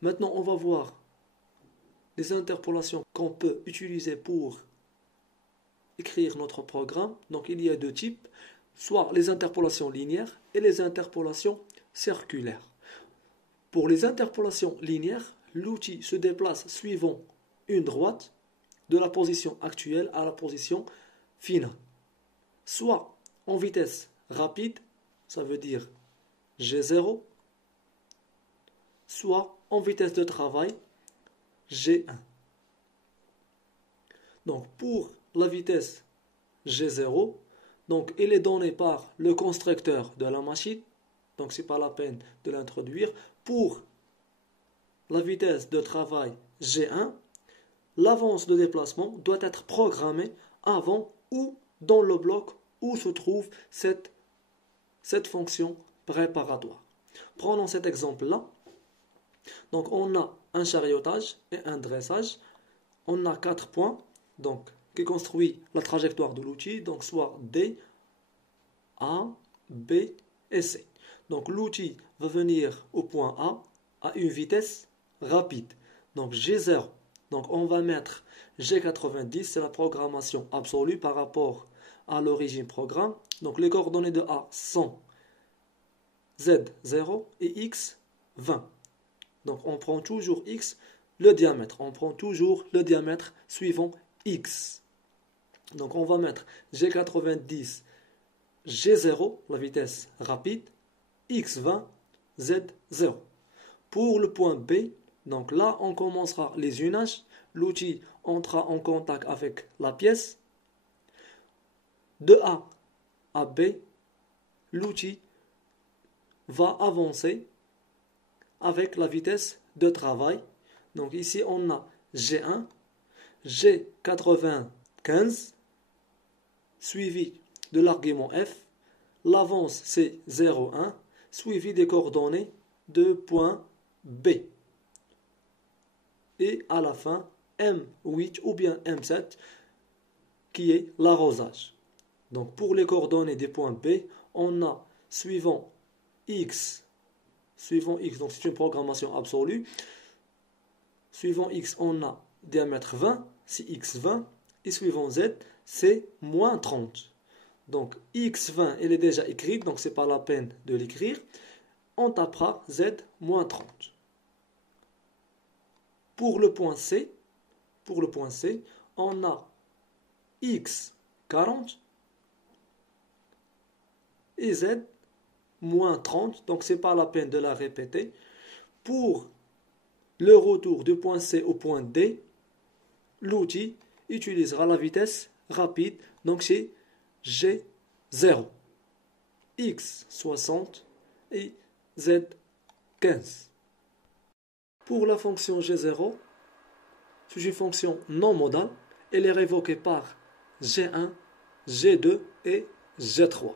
Maintenant, on va voir les interpolations qu'on peut utiliser pour écrire notre programme. Donc, il y a deux types, soit les interpolations linéaires et les interpolations circulaires. Pour les interpolations linéaires, l'outil se déplace suivant une droite de la position actuelle à la position finale. Soit en vitesse rapide, ça veut dire G0, soit en vitesse de travail, G1. Donc pour la vitesse G0, donc elle est donnée par le constructeur de la machine, donc c'est pas la peine de l'introduire. Pour la vitesse de travail G1, l'avance de déplacement doit être programmée avant ou dans le bloc où se trouve cette fonction préparatoire. Prenons cet exemple-là. Donc on a un chariotage et un dressage. On a 4 points donc, qui construisent la trajectoire de l'outil, donc soit D, A, B et C. Donc l'outil va venir au point A à une vitesse rapide. Donc G0. Donc on va mettre G90, c'est la programmation absolue par rapport à l'origine programme. Donc les coordonnées de A sont Z0 et X 20. Donc on prend toujours X, le diamètre. On prend toujours le diamètre suivant X. Donc on va mettre G90, G0, la vitesse rapide, X20, Z0. Pour le point B, donc là on commencera les unages. L'outil entrera en contact avec la pièce. De A à B, l'outil va avancer avec la vitesse de travail. Donc ici on a G1, G95 suivi de l'argument F. L'avance c'est 0,1 suivi des coordonnées de point B. Et à la fin M8 ou bien M7 qui est l'arrosage. Donc pour les coordonnées des points B, on a suivant X, donc c'est une programmation absolue. Suivant X, on a diamètre 20, c'est X20, et suivant Z, c'est moins 30. Donc X20, elle est déjà écrite, donc c'est pas la peine de l'écrire. On tapera Z moins 30. Pour le point C, on a X40 et Z moins 30, donc c'est pas la peine de la répéter. Pour le retour du point C au point D, l'outil utilisera la vitesse rapide, donc c'est G0, X60 et Z15. Pour la fonction G0, c'est une fonction non modale, elle est révoquée par G1, G2 et G3.